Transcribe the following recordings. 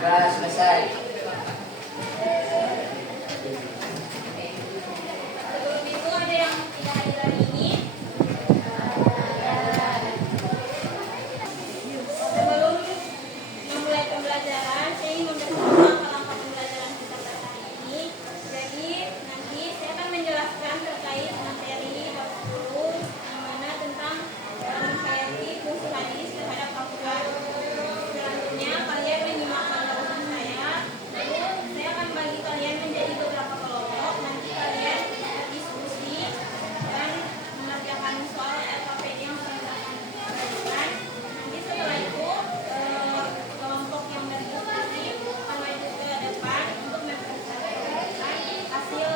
Sudah selesai. Sebelum itu ada yang tidak hadir hari ini. Sebelum memulai pembelajaran, saya ingin memberitahu langkah-langkah pembelajaran kita pada hari ini. Jadi nanti saya akan menjelaskan terkait materi bab 10 yang mana tentang menghayati fungsi hadis terhadap Al-Quran. Selanjutnya kalian menyimak penjelasan saya. Lalu saya akan bagi kalian menjadi beberapa kelompok. Nanti kalian berdiskusi dan mengerjakan soal LKPD yang sudah akan dilakukan. Nanti setelah itu kelompok yang berdiskusi akan maju ke depan untuk mempresentasikan hasil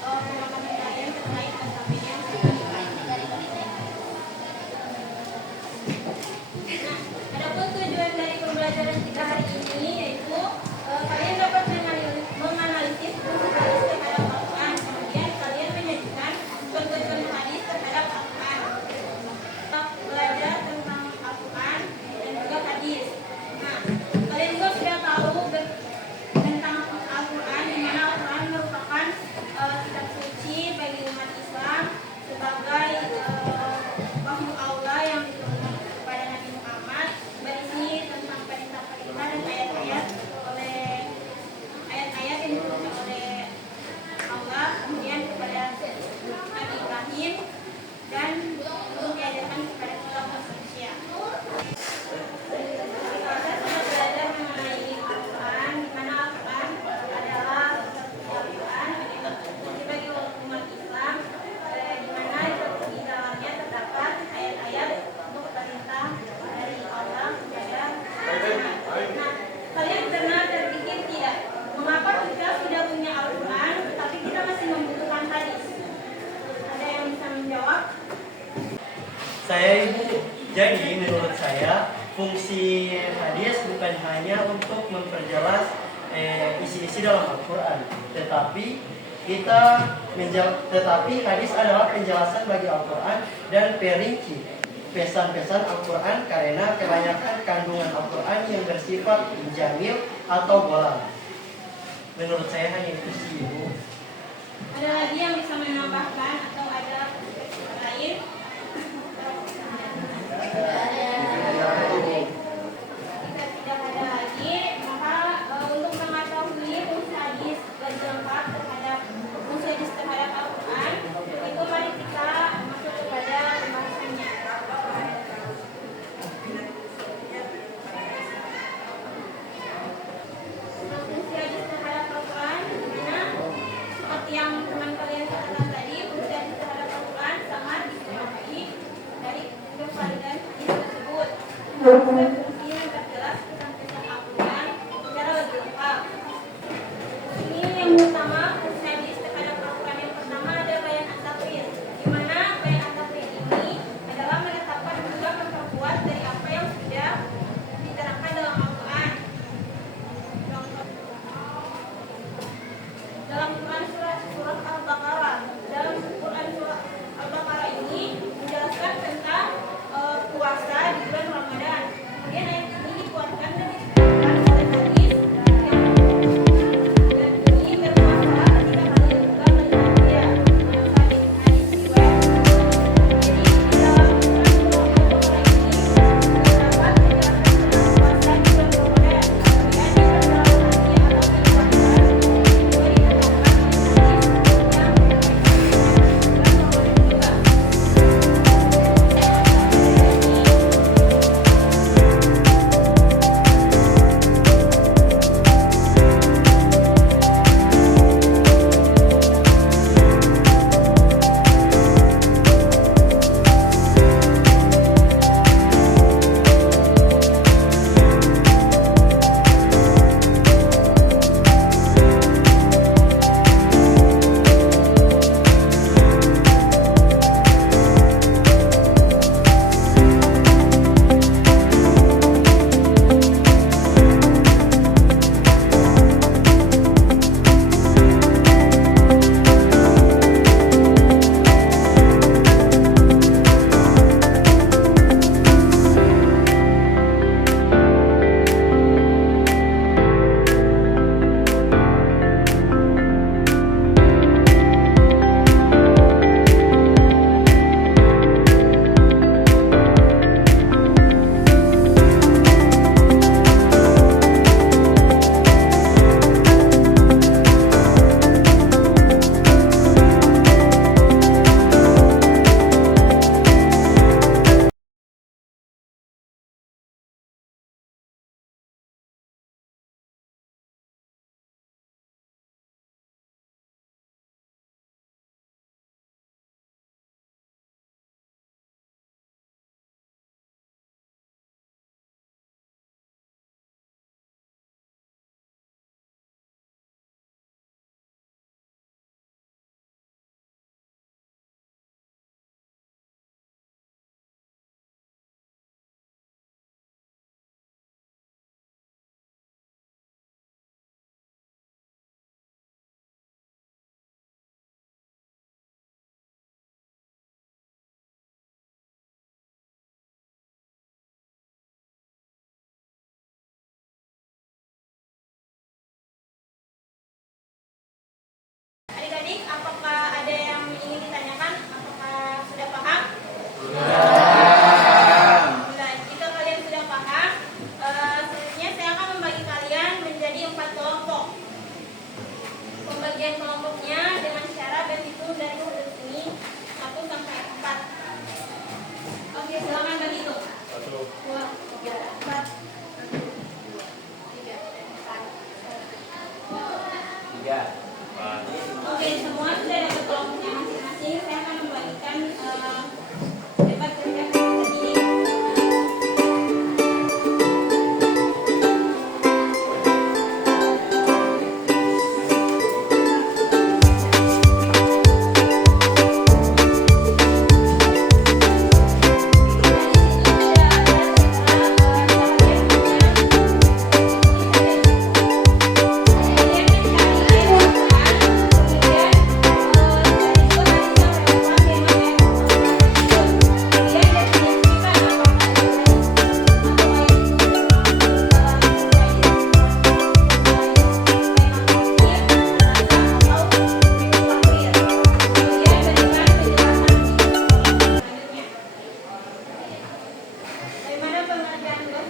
pemaparan kalian terkait LKPD yang sudah dilakukan. Nah, adapun tujuan dari pembelajaran kita hari ini yaitu kalian dapat menganalisis fungsi hadis terhadap Al-Quran. Kemudian kalian menyajikan contoh-contoh hadis terhadap Al-Quran. Kita belajar tentang Al-Quran dan juga hadis. Nah, kalian juga sudah tahu tentang Al-Quran, di mana Al-Quran merupakan kitab suci bagi umat Islam sebagai wahyu Allah yang diturunkan kepada Nabi Muhammad, berisi tentang perintah-perintah dan ayat-ayat yang diturunkan oleh Allah kemudian kepada Nabi Ibrahim dan untuk diajarkan kepada kita manusia. Saya sudah belajar mengenai Al-Quran, di mana Al-Quran adalah Al-Quran bagi umat Islam, di mana di dalamnya terdapat ayat-ayat untuk perintah dari Allah kepada umat. Nah, kalian pernah terpikir tidak, mengapa kita sudah punya Al-Quran, tetapi kita masih membutuhkan hadis? Ada yang bisa menjawab? Saya Ibu, jadi menurut saya fungsi hadis bukan hanya untuk memperjelas isi-isi dalam Al-Quran, tetapi hadis adalah penjelasan bagi Al-Quran dan perinci pesan-pesan Al-Quran karena kebanyakan kandungan Al-Quran yang bersifat jamil atau bolang. Menurut saya hanya itu sih Ibu. Ada lagi yang bisa menambahkan atau ada lain? Jika tidak ada lagi, maka untuk mengetahui fungsi hadis lebih lengkap terhadap fungsi hadis terhadap Al-Quran, itu mari kita masuk kepada pembahasannya. Fungsi hadis terhadap Al-Quran, dimana seperti yang teman kalian katakan tadi, fungsi hadis terhadap Al-Quran sangat disebutkan dari kevalidan hadis tersebut. Fungsi yang terjelas tentang pesan Al-Quran secara lebih lengkap. Ini yang pertama, fungsi hadis terhadap Al-Quran yang pertama ada bayan at-tafsir, di mana bayan at-tafsir ini adalah menetapkan juga memperkuat dari apa yang sudah diterangkan dalam Al-Quran. Dalam Quran surat Al-Baqarah, dalam Quran surat Al-Baqarah ini menjelaskan tentang puasa di bulan Ramadan. Kemudian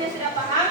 semuanya sudah paham?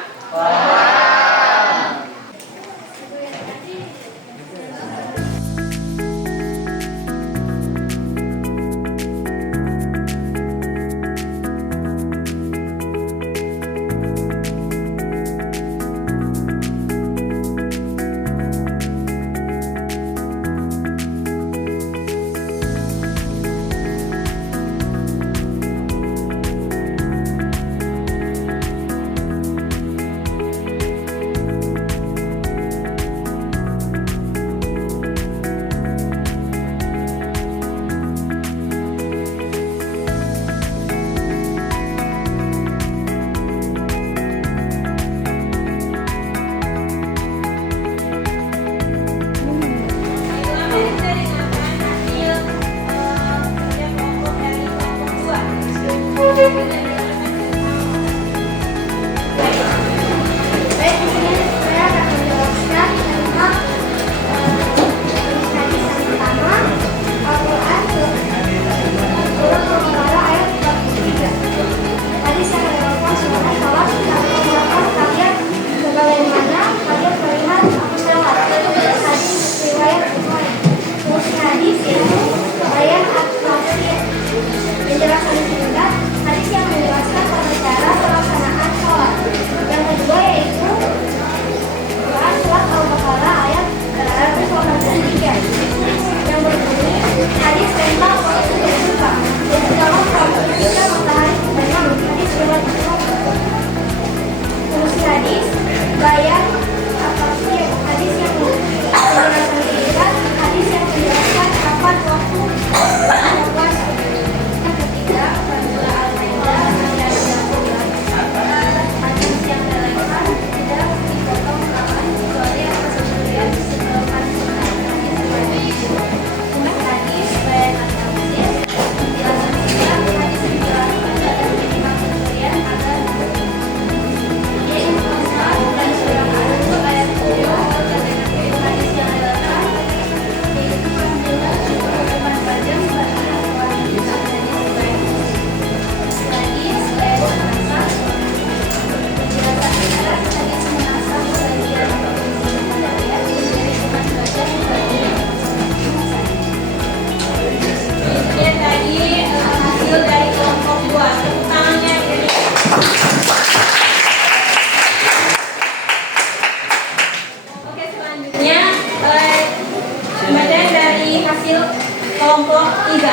Kelompok 3.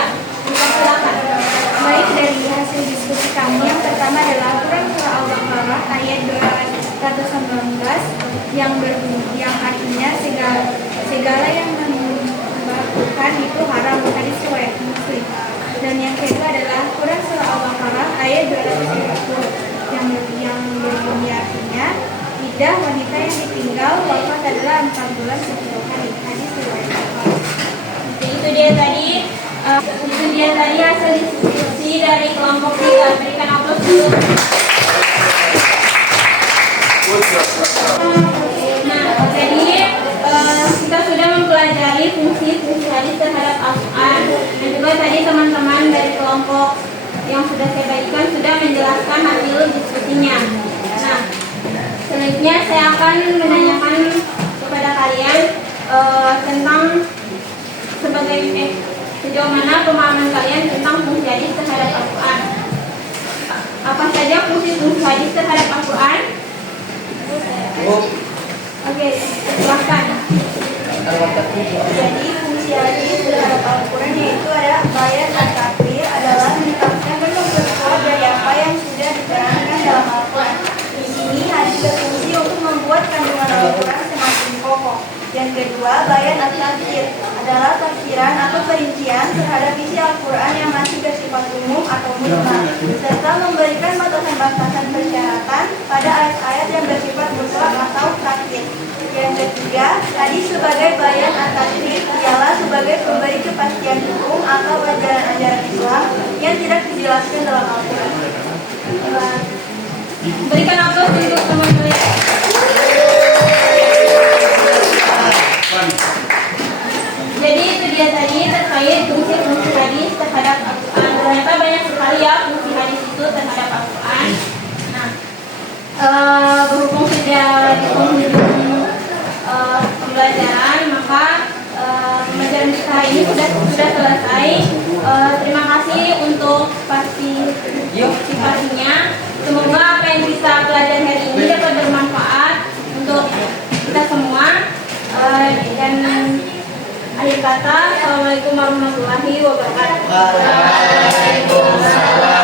Silakan. Baik, dari hasil diskusi kami yang pertama adalah Quran Surah Al-Baqarah ayat 219 yang artinya segala yang memabukkan itu haram, hadis riwayat Muslim. Dan yang kedua adalah Quran Surah Al-Baqarah ayat 230 yang berbunyi artinya iddah wanita yang ditinggal wafat adalah 4 bulan 10 hari, hadis riwayat Bukhari. Itu dia tadi hasil diskusi dari kelompok 3. Berikan aplaus dulu. Nah, jadi kita sudah mempelajari fungsi-fungsi hadis terhadap Al-Quran, dan juga tadi teman-teman dari kelompok yang sudah saya bagikan sudah menjelaskan hasil diskusinya. Nah, selanjutnya saya akan menanyakan kepada kalian tentang sejauh mana pemahaman kalian tentang fungsi hadis terhadap Al-Quran. Apa saja fungsi-fungsi hadis terhadap Al-Quran? Oke, silahkan. Jadi fungsi hadis terhadap Al-Quran yaitu ada bayan at-takfir adalah menetapkan dan memperkuat dari apa yang sudah diterangkan dalam Al-Quran. Di sini hadis berfungsi untuk membuat kandungan Al-Quran semakin kokoh. Yang kedua, bayan at-tafsir adalah tafsiran atau perincian terhadap isi Al-Quran yang masih bersifat umum atau mujmal, serta memberikan batasan-batasan persyaratan pada ayat-ayat yang bersifat mutlak atau takyid. Yang ketiga, hadis sebagai bayan at-tafsir ialah sebagai pemberi kepastian hukum atau ajaran-ajaran Islam yang tidak dijelaskan dalam Al-Quran. Berikan aplaus untuk teman-teman. Jadi itu dia tadi terkait fungsi-fungsi hadis terhadap Al-Quran. Ternyata banyak sekali ya fungsi hadis itu terhadap Al-Quran. Nah, kata. Assalamualaikum warahmatullahi wabarakatuh. Waalaikumsalam.